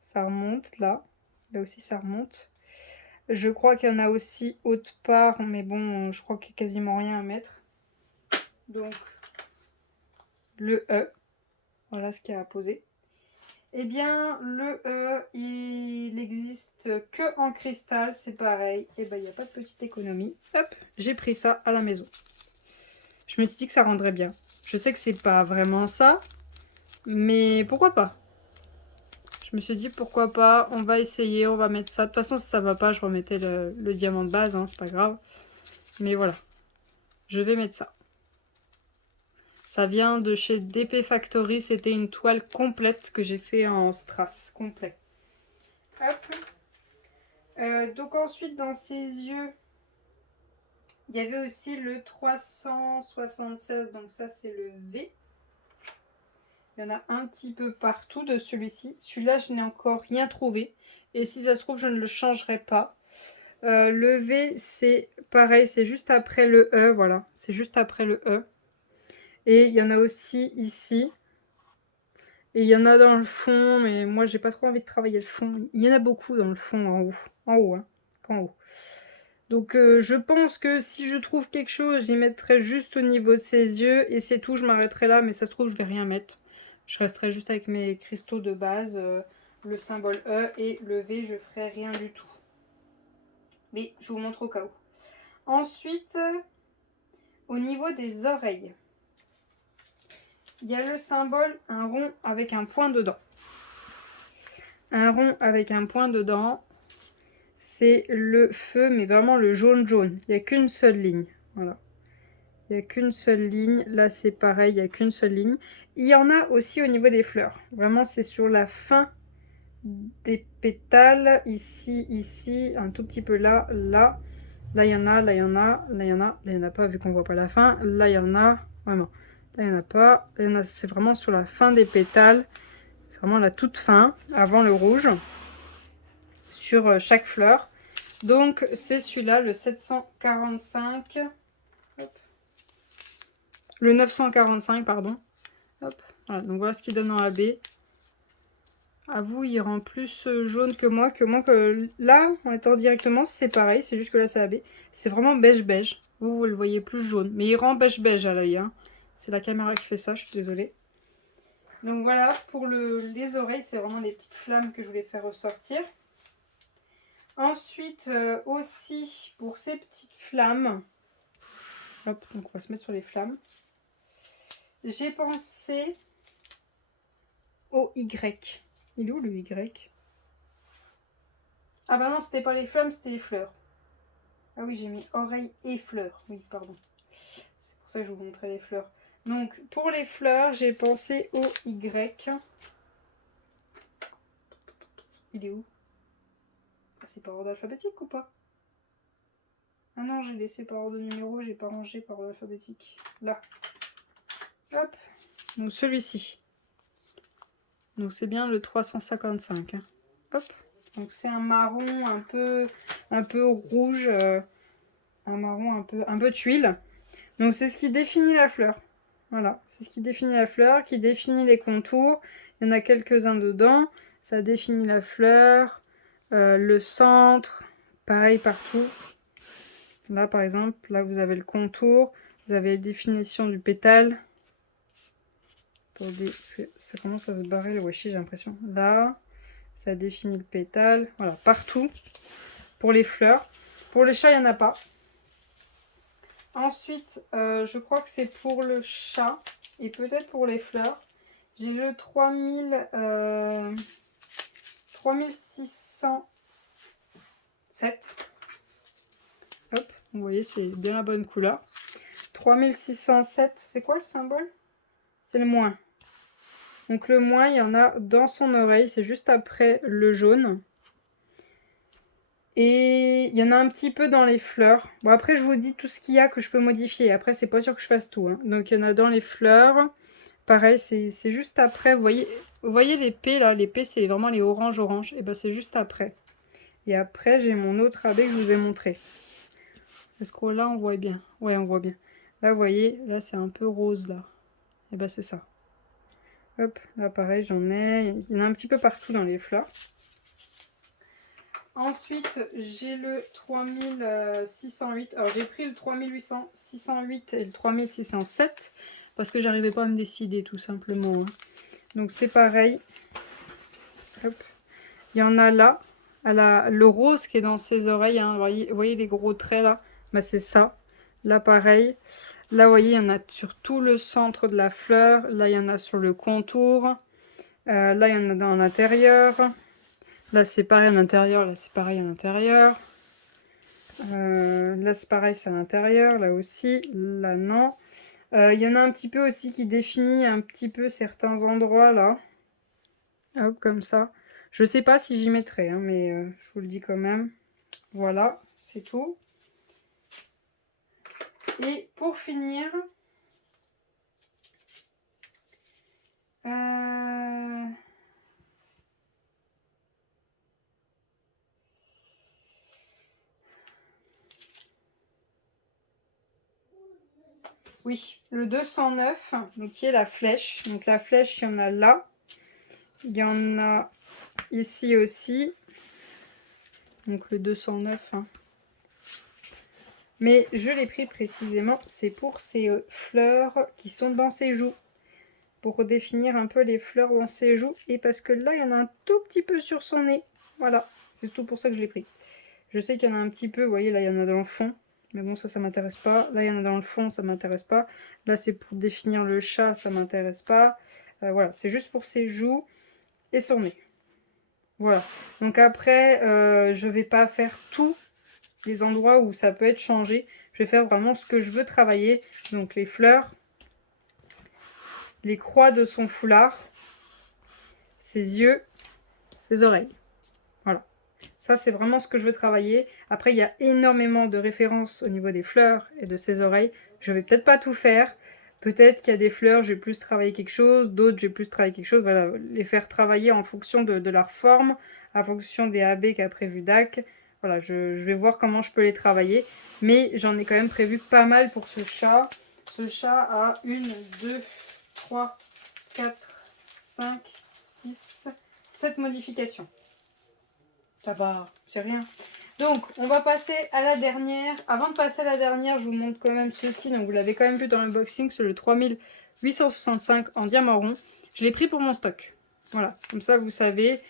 Ça remonte là. Là aussi ça remonte. Je crois qu'il y en a aussi autre part, mais bon, je crois qu'il n'y a quasiment rien à mettre. Donc le E. Voilà ce qu'il y a à poser. Eh bien, le E, il n'existe que en cristal, c'est pareil. Et ben, il n'y a pas de petite économie. Hop, j'ai pris ça à la maison. Je me suis dit que ça rendrait bien. Je sais que c'est pas vraiment ça, mais pourquoi pas? Je me suis dit pourquoi pas, on va essayer, on va mettre ça. De toute façon, si ça va pas, je remettais le diamant de base, hein, c'est pas grave. Mais voilà, je vais mettre ça. Ça vient de chez DP Factory, c'était une toile complète que j'ai fait en strass, complet. Hop. Donc ensuite, dans ses yeux, Il y avait aussi le 376, donc ça c'est le V. Il y en a un petit peu partout de celui-ci. Celui-là, je n'ai encore rien trouvé. Et si ça se trouve, je ne le changerai pas. Le V, c'est pareil, c'est juste après le E, voilà. C'est juste après le E. Et il y en a aussi ici. Et il y en a dans le fond, mais moi, j'ai pas trop envie de travailler le fond. Il y en a beaucoup dans le fond, en haut. En haut, hein. En haut. Donc, je pense que si je trouve quelque chose, j'y mettrai juste au niveau de ses yeux. Et c'est tout, je m'arrêterai là, mais ça se trouve, je vais rien mettre. Je resterai juste avec mes cristaux de base, le symbole E et le V, je ferai rien du tout. Mais je vous montre au cas où. Ensuite, au niveau des oreilles, il y a le symbole, un rond avec un point dedans. Un rond avec un point dedans, c'est le feu, mais vraiment le jaune-jaune. Il n'y a qu'une seule ligne. Voilà. Il n'y a qu'une seule ligne. Là, c'est pareil, il n'y a qu'une seule ligne. Il y en a aussi au niveau des fleurs. Vraiment, c'est sur la fin des pétales. Ici, ici, un tout petit peu là, là. Là, il y en a, là, il y en a, là, il y en a. Là, il n'y en a pas, vu qu'on ne voit pas la fin. Là, il y en a, vraiment. Là, il n'y en a pas. C'est vraiment sur la fin des pétales. C'est vraiment la toute fin, avant le rouge, sur chaque fleur. Donc, c'est celui-là, le 745. Hop. Le 945, pardon. Hop. Voilà, donc voilà ce qu'il donne en AB. À vous, il rend plus jaune que moi. Que là, en étant directement, c'est pareil. C'est juste que là, c'est AB. C'est vraiment beige-beige. Vous le voyez plus jaune. Mais il rend beige-beige à l'œil. Hein. C'est la caméra qui fait ça, je suis désolée. Donc voilà, pour les oreilles, c'est vraiment des petites flammes que je voulais faire ressortir. Ensuite, aussi, pour ces petites flammes, hop, donc on va se mettre sur les flammes. J'ai pensé au Y. Il est où le Y? Ah bah non, c'était pas les flammes, c'était les fleurs. Ah oui, j'ai mis oreille et fleurs. Oui, pardon. C'est pour ça que je vous montrais les fleurs. Donc, pour les fleurs, j'ai pensé au Y. Il est où? Ah, c'est par ordre alphabétique ou pas? Ah non, j'ai laissé par ordre de numéro, j'ai pas rangé par ordre alphabétique. Là. Hop. Donc celui-ci. Donc c'est bien le 355. Hein. Hop. Donc c'est un marron un peu rouge. Un marron un peu tuile. Donc c'est ce qui définit la fleur. Voilà. C'est ce qui définit la fleur, qui définit les contours. Il y en a quelques-uns dedans. Ça définit la fleur. Le centre. Pareil partout. Là par exemple, là vous avez le contour. Vous avez la définition du pétale. Attendez, parce que ça commence à se barrer le washi, j'ai l'impression. Là, ça définit le pétale. Voilà, partout. Pour les fleurs. Pour les chats, il n'y en a pas. Ensuite, je crois que c'est pour le chat. Et peut-être pour les fleurs. J'ai le 3607. Hop, vous voyez, c'est bien la bonne couleur. 3607, c'est quoi le symbole? C'est le moins. Donc le moins, il y en a dans son oreille, c'est juste après le jaune. Et il y en a un petit peu dans les fleurs. Bon, après, je vous dis tout ce qu'il y a que je peux modifier. Après, c'est pas sûr que je fasse tout. Hein. Donc il y en a dans les fleurs. Pareil, c'est juste après. Vous voyez l'épée là? L'épée, c'est vraiment les orange-orange. Et ben c'est juste après. Et après, j'ai mon autre abbé que je vous ai montré. Est-ce que là, on voit bien? Ouais, on voit bien. Là, vous voyez, là, c'est un peu rose là. Et ben c'est ça. Hop, là pareil, j'en ai. Il y en a un petit peu partout dans les fleurs. Ensuite, j'ai le 3608. Alors, j'ai pris le 3808 et le 3607 parce que j'arrivais pas à me décider tout simplement. Hein. Donc, c'est pareil. Hop. Il y en a là. Le rose qui est dans ses oreilles. Hein. Vous voyez les gros traits là? Bah, c'est ça. Là, pareil. Là, vous voyez, il y en a sur tout le centre de la fleur. Là, il y en a sur le contour. Là, il y en a dans l'intérieur. Là, c'est pareil à l'intérieur. Là, c'est pareil à l'intérieur. Là, c'est pareil, c'est à l'intérieur. Là aussi. Là, non. Il y en a un petit peu aussi qui définit un petit peu certains endroits, là. Hop, comme ça. Je sais pas si j'y mettrai, hein, mais je vous le dis quand même. Voilà, c'est tout. Et pour finir, oui, le 209, donc qui est la flèche. Donc la flèche, il y en a là. Il y en a ici aussi. Donc le 209. Hein. Mais je l'ai pris précisément, c'est pour ces fleurs qui sont dans ses joues. Pour définir un peu les fleurs dans ses joues. Et parce que là, il y en a un tout petit peu sur son nez. Voilà, c'est tout pour ça que je l'ai pris. Je sais qu'il y en a un petit peu, vous voyez, là, il y en a dans le fond. Mais bon, ça m'intéresse pas. Là, il y en a dans le fond, ça m'intéresse pas. Là, c'est pour définir le chat, ça m'intéresse pas. Voilà, c'est juste pour ses joues et son nez. Voilà. Donc après, je vais pas faire tous les endroits où ça peut être changé. Je vais faire vraiment ce que je veux travailler. Donc les fleurs, les croix de son foulard, ses yeux, ses oreilles. Voilà. Ça, c'est vraiment ce que je veux travailler. Après, il y a énormément de références au niveau des fleurs et de ses oreilles. Je vais peut-être pas tout faire. Peut-être qu'il y a des fleurs, je vais plus travailler quelque chose. D'autres, je vais plus travailler quelque chose. Voilà, les faire travailler en fonction de leur forme, en fonction des AB qu'a prévu DAC. Voilà, je vais voir comment je peux les travailler. Mais j'en ai quand même prévu pas mal pour ce chat. Ce chat a 1, 2, 3, 4, 5, 6, 7 modifications. Ça va, c'est rien. Donc, on va passer à la dernière. Avant de passer à la dernière, je vous montre quand même ceci. Donc, vous l'avez quand même vu dans l'unboxing, c'est le 3865 en diamant rond. Je l'ai pris pour mon stock. Voilà, comme ça, vous savez,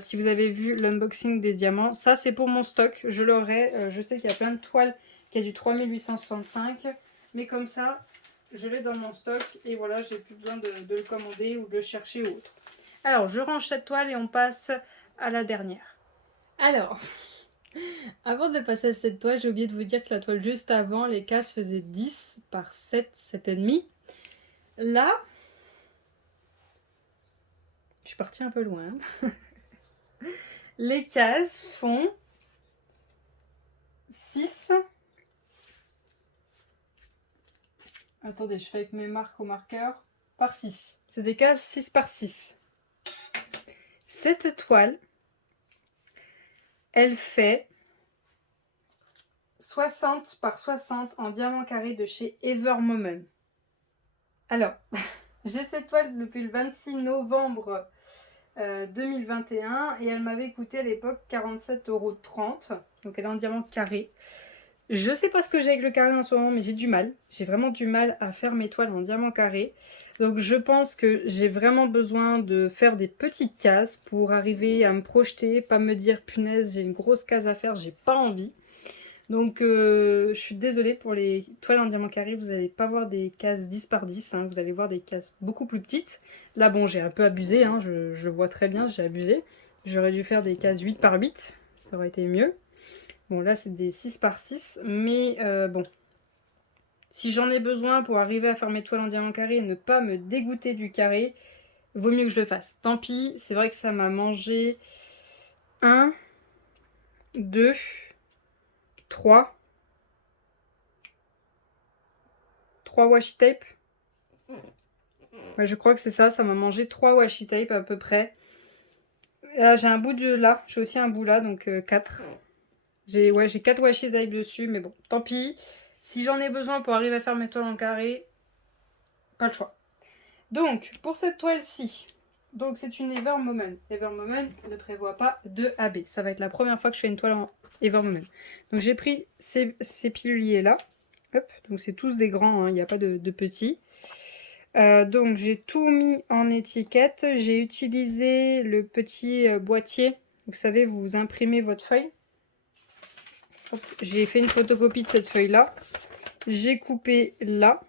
si vous avez vu l'unboxing des diamants, ça, c'est pour mon stock. Je l'aurai. Je sais qu'il y a plein de toiles qui a du 3865. Mais comme ça, je l'ai dans mon stock. Et voilà, j'ai plus besoin de le commander ou de le chercher ou autre. Alors, je range cette toile et on passe à la dernière. Alors, avant de passer à cette toile, j'ai oublié de vous dire que la toile juste avant, les cases faisaient 10 par 7, 7,5. Là, je suis partie un peu loin. Les cases font 6. Attendez, je fais avec mes marques au marqueur. Par 6. C'est des cases 6 par 6. Cette toile, elle fait 60 par 60 en diamant carré de chez Evermomen. Alors, j'ai cette toile depuis le 26 novembre 2021 et elle m'avait coûté à l'époque 47,30 €. Donc elle est en diamant carré. Je sais pas ce que j'ai avec le carré en ce moment, mais j'ai du mal. J'ai vraiment du mal à faire mes toiles en diamant carré. Donc je pense que j'ai vraiment besoin de faire des petites cases pour arriver à me projeter, pas me dire punaise, j'ai une grosse case à faire, j'ai pas envie. Donc je suis désolée pour les toiles en diamant carré, vous n'allez pas voir des cases 10 par 10, hein, vous allez voir des cases beaucoup plus petites. Là bon, j'ai un peu abusé, hein, je vois très bien, j'ai abusé. J'aurais dû faire des cases 8 par 8, ça aurait été mieux. Bon là c'est des 6 par 6, mais bon. Si j'en ai besoin pour arriver à faire mes toiles en diamant carré et ne pas me dégoûter du carré, vaut mieux que je le fasse. Tant pis, c'est vrai que ça m'a mangé 1, 2, 3 washi tape. Ouais, je crois que c'est ça, ça m'a mangé 3 washi tape à peu près. Là, j'ai un bout de là, j'ai aussi un bout là, donc 4. J'ai 4 washi tape dessus, mais bon, tant pis. Si j'en ai besoin pour arriver à faire mes toiles en carré, pas le choix. Donc, pour cette toile-ci, donc c'est une Evermomen. Evermomen ne prévoit pas de AB. Ça va être la première fois que je fais une toile en Evermomen. Donc j'ai pris ces piluliers-là. Hop, donc c'est tous des grands, hein, il n'y a pas de petits. Donc j'ai tout mis en étiquette. J'ai utilisé le petit boîtier. Vous savez, vous imprimez votre feuille. J'ai fait une photocopie de cette feuille-là. J'ai coupé là.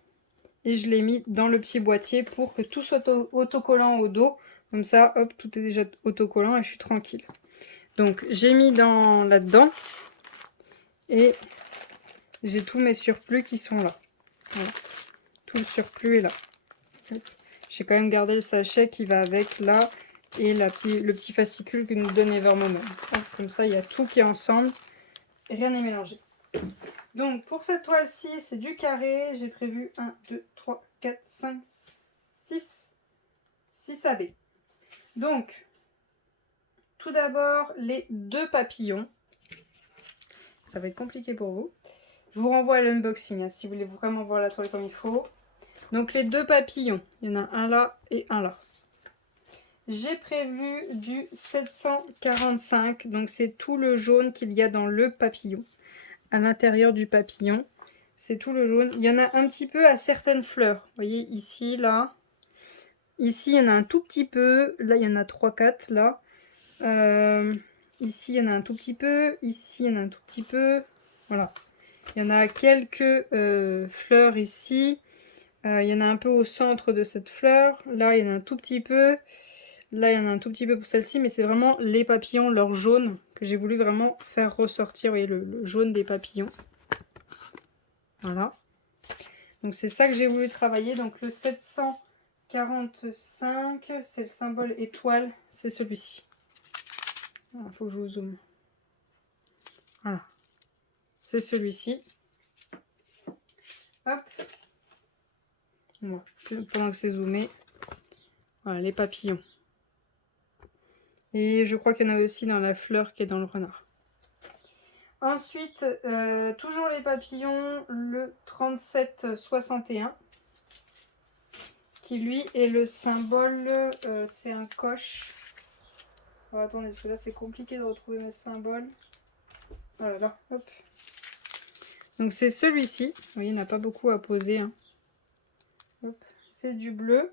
Et je l'ai mis dans le petit boîtier pour que tout soit autocollant au dos. Comme ça, hop, tout est déjà autocollant et je suis tranquille. Donc, j'ai mis là-dedans. Et j'ai tous mes surplus qui sont là. Voilà. Tout le surplus est là. J'ai quand même gardé le sachet qui va avec là. Et le petit fascicule que nous donne Evermomen. Comme ça, il y a tout qui est ensemble. Et rien n'est mélangé. Donc pour cette toile-ci, c'est du carré. J'ai prévu 1, 2, 3, 4, 5, 6, 6 AB. Donc, tout d'abord, les 2 papillons. Ça va être compliqué pour vous. Je vous renvoie à l'unboxing, hein, si vous voulez vraiment voir la toile comme il faut. Donc les 2 papillons, il y en a un là et un là. J'ai prévu du 745, donc c'est tout le jaune qu'il y a dans le papillon. À l'intérieur du papillon, c'est tout le jaune. Il y en a un petit peu à certaines fleurs. Vous voyez ici, là. Ici, il y en a un tout petit peu. Là, il y en a 3-4, là. Ici, il y en a un tout petit peu. Ici, il y en a un tout petit peu. Voilà. Il y en a quelques fleurs ici. Il y en a un peu au centre de cette fleur. Là, il y en a un tout petit peu. Là, il y en a un tout petit peu pour celle-ci. Mais c'est vraiment les papillons, leur jaune, que j'ai voulu vraiment faire ressortir. Vous voyez, le jaune des papillons. Voilà. Donc, c'est ça que j'ai voulu travailler. Donc, le 745, c'est le symbole étoile. C'est celui-ci. Il faut que je vous zoome. Voilà. C'est celui-ci. Hop. Voilà. Pendant que c'est zoomé. Voilà, les papillons. Et je crois qu'il y en a aussi dans la fleur qui est dans le renard. Ensuite, toujours les papillons, le 3761. Qui lui est le symbole, c'est un coche. Alors, attendez, parce que là c'est compliqué de retrouver mes symboles. Voilà, là, hop. Donc c'est celui-ci. Vous voyez, il n'y en a pas beaucoup à poser. Hein. C'est du bleu.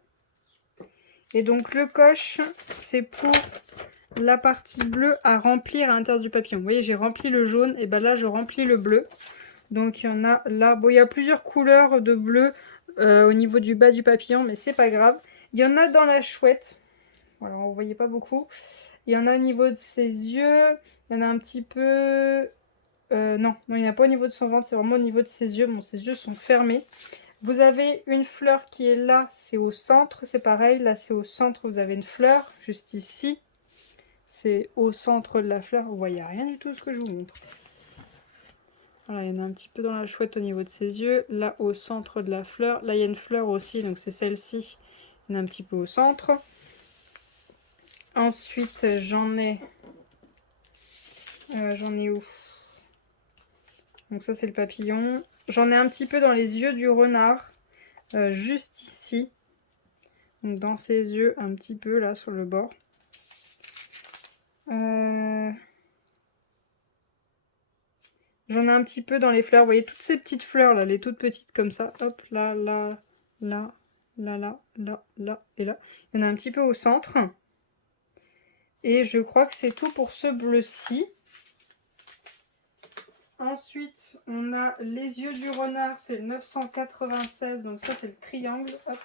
Et donc le coche, c'est pour la partie bleue à remplir à l'intérieur du papillon. Vous voyez, j'ai rempli le jaune, et ben là je remplis le bleu. Donc il y en a là. Bon, il y a plusieurs couleurs de bleu au niveau du bas du papillon, mais c'est pas grave. Il y en a dans la chouette. Voilà, on ne voyait pas beaucoup. Il y en a au niveau de ses yeux. Il y en a un petit peu... non, il n'y en a pas au niveau de son ventre, c'est vraiment au niveau de ses yeux. Bon, ses yeux sont fermés. Vous avez une fleur qui est là, c'est au centre, c'est pareil. Là, c'est au centre, vous avez une fleur, juste ici. C'est au centre de la fleur. Vous voyez rien du tout ce que je vous montre. Voilà, il y en a un petit peu dans la chouette au niveau de ses yeux. Là, au centre de la fleur. Là, il y a une fleur aussi, donc c'est celle-ci. Il y en a un petit peu au centre. Ensuite, j'en ai où? Donc ça, c'est le papillon. J'en ai un petit peu dans les yeux du renard. Juste ici. Donc dans ses yeux, un petit peu là, sur le bord. J'en ai un petit peu dans les fleurs. Vous voyez toutes ces petites fleurs là, les toutes petites comme ça. Hop, là, là, là, là, là, là, là et là. Il y en a un petit peu au centre. Et je crois que c'est tout pour ce bleu-ci. Ensuite, on a les yeux du renard, c'est le 996. Donc ça, c'est le triangle. Hop.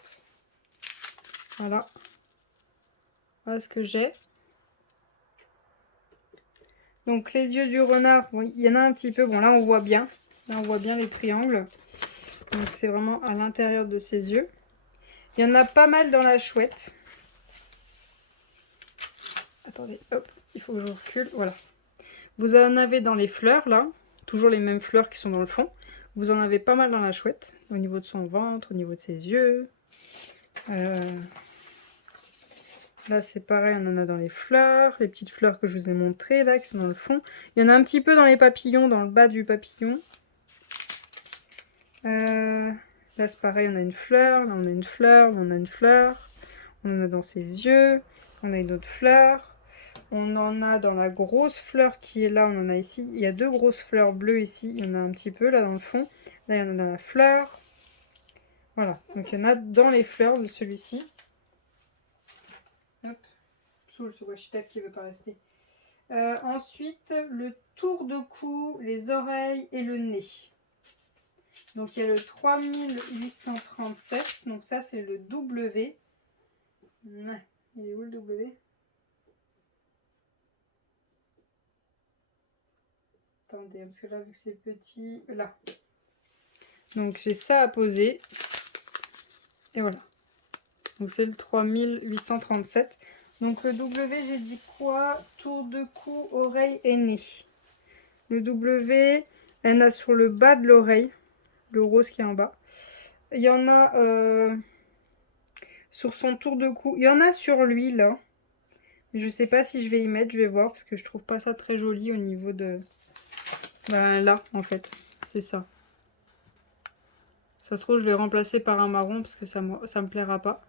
Voilà. Voilà ce que j'ai. Donc les yeux du renard, bon, il y en a un petit peu. Bon, là, on voit bien. Là, on voit bien les triangles. Donc c'est vraiment à l'intérieur de ses yeux. Il y en a pas mal dans la chouette. Attendez, hop, il faut que je recule. Voilà. Vous en avez dans les fleurs, là. Toujours les mêmes fleurs qui sont dans le fond. Vous en avez pas mal dans la chouette. Au niveau de son ventre, au niveau de ses yeux. Là, c'est pareil, on en a dans les fleurs. Les petites fleurs que je vous ai montrées, là, qui sont dans le fond. Il y en a un petit peu dans les papillons, dans le bas du papillon. Là, c'est pareil, on a une fleur. Là, on a une fleur. Là, on a une fleur. On en a dans ses yeux. On a une autre fleur. On en a dans la grosse fleur qui est là. On en a ici. Il y a 2 grosses fleurs bleues ici. Il y en a un petit peu là dans le fond. Là, il y en a dans la fleur. Voilà. Donc, il y en a dans les fleurs de celui-ci. Hop. Sous le washi-tape qui ne veut pas rester. Ensuite, le tour de cou, les oreilles et le nez. Donc, il y a le 3837. Donc, ça, c'est le W. Il est où le W? Attendez, parce que là, vu que c'est petit, là. Donc, j'ai ça à poser. Et voilà. Donc, c'est le 3837. Donc, le W, j'ai dit quoi? Tour de cou, oreille et nez. Le W, Il y en a sur le bas de l'oreille, le rose qui est en bas. Il y en a sur son tour de cou. Il y en a sur lui, là. Mais je sais pas si je vais y mettre, je vais voir, parce que je trouve pas ça très joli au niveau de... Ben là, en fait, c'est ça. Ça se trouve, je vais remplacer par un marron, parce que ça me plaira pas.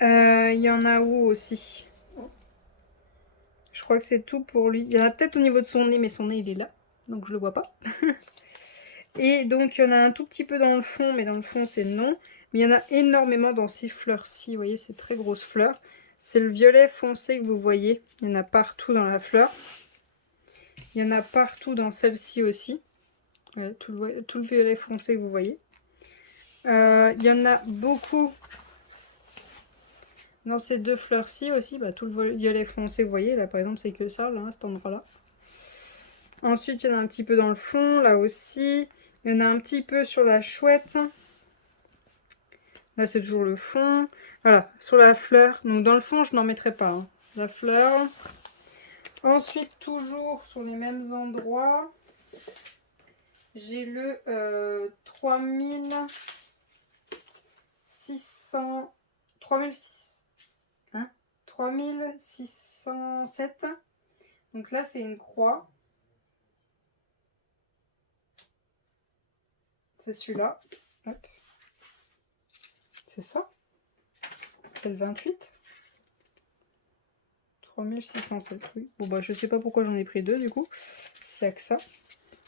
Il y en a où aussi? Je crois que c'est tout pour lui. Il y en a peut-être au niveau de son nez, mais son nez, il est là. Donc, je le vois pas. Et donc, il y en a un tout petit peu dans le fond, mais dans le fond, c'est non. Mais il y en a énormément dans ces fleurs-ci. Vous voyez, ces très grosses fleurs. C'est le violet foncé que vous voyez. Il y en a partout dans la fleur. Il y en a partout dans celle-ci aussi. Ouais, tout le violet foncé que vous voyez. Il y en a beaucoup dans ces deux fleurs-ci aussi. Bah, tout le violet foncé, vous voyez. Là, par exemple, c'est que ça, là, cet endroit-là. Ensuite, il y en a un petit peu dans le fond, là aussi. Il y en a un petit peu sur la chouette. Là, c'est toujours le fond. Voilà, sur la fleur. Donc, dans le fond, je n'en mettrai pas. Hein. La fleur. Ensuite, toujours sur les mêmes endroits, j'ai le 3607. Donc là, c'est une croix. C'est celui-là. Hop. C'est ça. C'est le 28. 3607, oui. Bon bah je sais pas pourquoi j'en ai pris deux du coup. S'il y a que ça.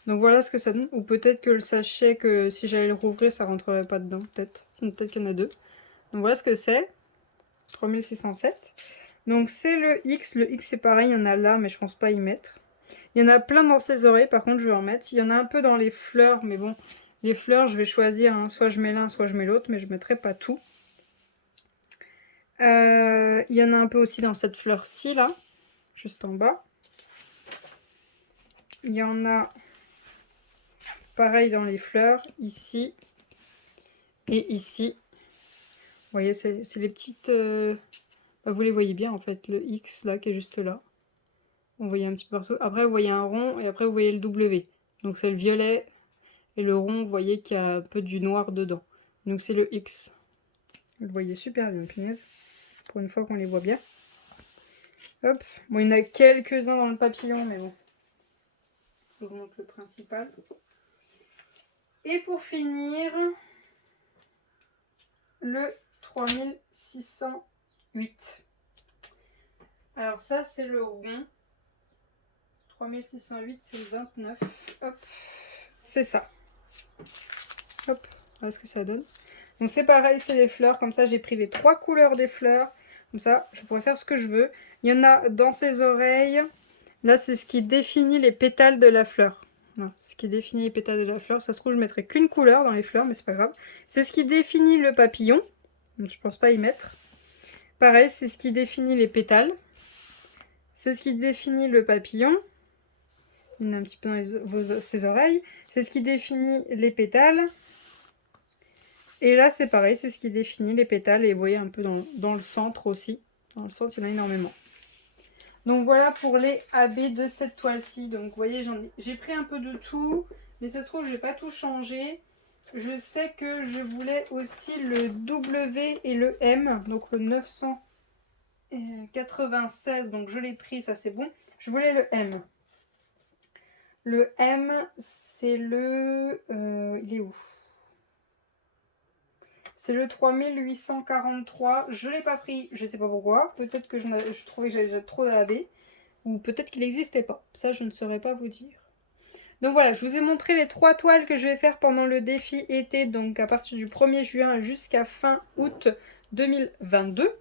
Donc voilà ce que ça donne. Ou peut-être que le sachet, que si j'allais le rouvrir, ça rentrerait pas dedans. Peut-être. Peut-être qu'il y en a deux. Donc voilà ce que c'est. 3607. Donc c'est le X. Le X c'est pareil, il y en a là, mais je pense pas y mettre. Il y en a plein dans ses oreilles, par contre je vais en mettre. Il y en a un peu dans les fleurs, mais bon, les fleurs je vais choisir. Hein. Soit je mets l'un, soit je mets l'autre, mais je mettrai pas tout. Il y en a un peu aussi dans cette fleur-ci, là, juste en bas. Il y en a pareil dans les fleurs, ici et ici. Vous voyez, c'est les petites... vous les voyez bien, en fait, le X, là, qui est juste là. Vous voyez un petit peu partout. Après, vous voyez un rond, et après, vous voyez le W. Donc, c'est le violet, et le rond, vous voyez qu'il y a un peu du noir dedans. Donc, c'est le X. Vous le voyez super bien, punaise. Pour une fois qu'on les voit bien. Hop. Bon, il y en a quelques-uns dans le papillon, mais bon. Je vous montre le principal. Et pour finir, le 3608. Alors ça, c'est le rond. 3608, c'est le 29. Hop. C'est ça. Hop. Voilà ce que ça donne. Donc c'est pareil, c'est les fleurs. Comme ça, j'ai pris les trois couleurs des fleurs. Comme ça, je pourrais faire ce que je veux. Il y en a dans ses oreilles. Là, c'est ce qui définit les pétales de la fleur. Non, ce qui définit les pétales de la fleur. Ça se trouve, je mettrai qu'une couleur dans les fleurs, mais c'est pas grave. C'est ce qui définit le papillon. Donc, je pense pas y mettre. Pareil, c'est ce qui définit les pétales. C'est ce qui définit le papillon. Il y en a un petit peu dans ses oreilles. C'est ce qui définit les pétales. Et là, c'est pareil, c'est ce qui définit les pétales. Et vous voyez un peu dans le centre aussi. Dans le centre, il y en a énormément. Donc voilà pour les AB de cette toile-ci. Donc vous voyez, j'ai pris un peu de tout. Mais ça se trouve, je vais pas tout changer. Je sais que je voulais aussi le W et le M. Donc le 996. Donc je l'ai pris, ça c'est bon. Je voulais le M. Le M, c'est le... il est où? C'est le 3843. Je ne l'ai pas pris, je ne sais pas pourquoi. Peut-être que je trouvais que j'avais déjà trop d'AB. Ou peut-être qu'il n'existait pas. Ça, je ne saurais pas vous dire. Donc voilà, je vous ai montré les 3 toiles que je vais faire pendant le défi été. Donc à partir du 1er juin jusqu'à fin août 2022.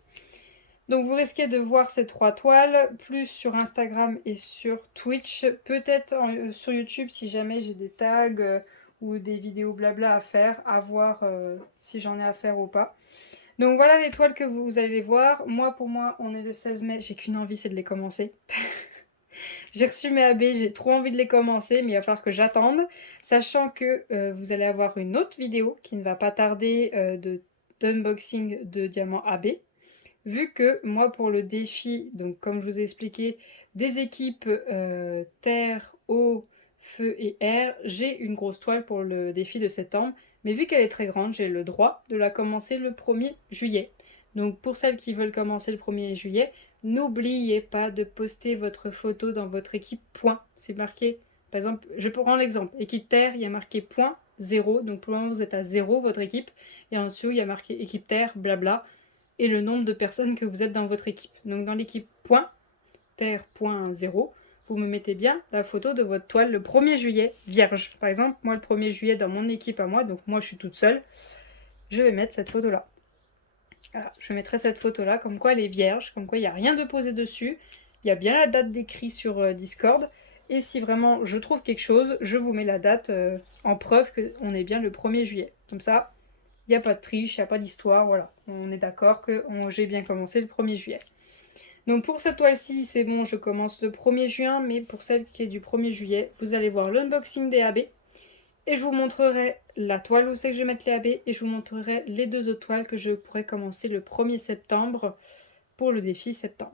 Donc vous risquez de voir ces 3 toiles, plus sur Instagram et sur Twitch. Peut-être sur YouTube si jamais j'ai des tags ou des vidéos blabla à faire, à voir si j'en ai à faire ou pas. Donc voilà les toiles que vous allez voir. Pour moi, on est le 16 mai. J'ai qu'une envie, c'est de les commencer. J'ai reçu mes AB, j'ai trop envie de les commencer, mais il va falloir que j'attende. Sachant que vous allez avoir une autre vidéo qui ne va pas tarder d'unboxing de diamants AB. Vu que moi pour le défi, donc comme je vous ai expliqué, des équipes terre eau, feu et air, j'ai une grosse toile pour le défi de septembre. Mais vu qu'elle est très grande, j'ai le droit de la commencer le 1er juillet. Donc pour celles qui veulent commencer le 1er juillet, n'oubliez pas de poster votre photo dans votre équipe point. C'est marqué, par exemple, je prends l'exemple, équipe terre, il y a marqué point 0, donc pour le moment vous êtes à 0 votre équipe, et en dessous il y a marqué équipe terre, blabla, et le nombre de personnes que vous êtes dans votre équipe. Donc dans l'équipe point, terre, point 0, vous me mettez bien la photo de votre toile le 1er juillet, vierge. Par exemple, moi le 1er juillet dans mon équipe à moi, donc moi je suis toute seule, je vais mettre cette photo-là. Voilà, je mettrai cette photo-là, comme quoi elle est vierge, comme quoi il n'y a rien de posé dessus. Il y a bien la date d'écrit sur Discord. Et si vraiment je trouve quelque chose, je vous mets la date en preuve qu'on est bien le 1er juillet. Comme ça, il n'y a pas de triche, il n'y a pas d'histoire, voilà. On est d'accord que j'ai bien commencé le 1er juillet. Donc pour cette toile-ci, c'est bon, je commence le 1er juin, mais pour celle qui est du 1er juillet, vous allez voir l'unboxing des AB. Et je vous montrerai la toile où c'est que je vais mettre les AB et je vous montrerai les 2 autres toiles que je pourrais commencer le 1er septembre pour le défi septembre.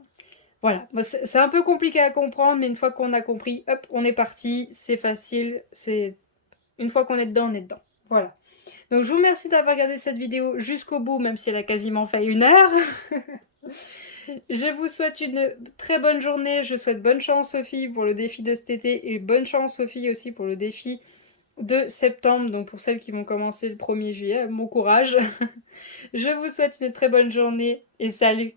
Voilà, c'est un peu compliqué à comprendre, mais une fois qu'on a compris, hop, on est parti, c'est facile, une fois qu'on est dedans, on est dedans. Voilà. Donc je vous remercie d'avoir regardé cette vidéo jusqu'au bout, même si elle a quasiment fait 1 heure. Je vous souhaite une très bonne journée, je souhaite bonne chance Sophie pour le défi de cet été et bonne chance Sophie aussi pour le défi de septembre, donc pour celles qui vont commencer le 1er juillet, bon courage. Je vous souhaite une très bonne journée et salut!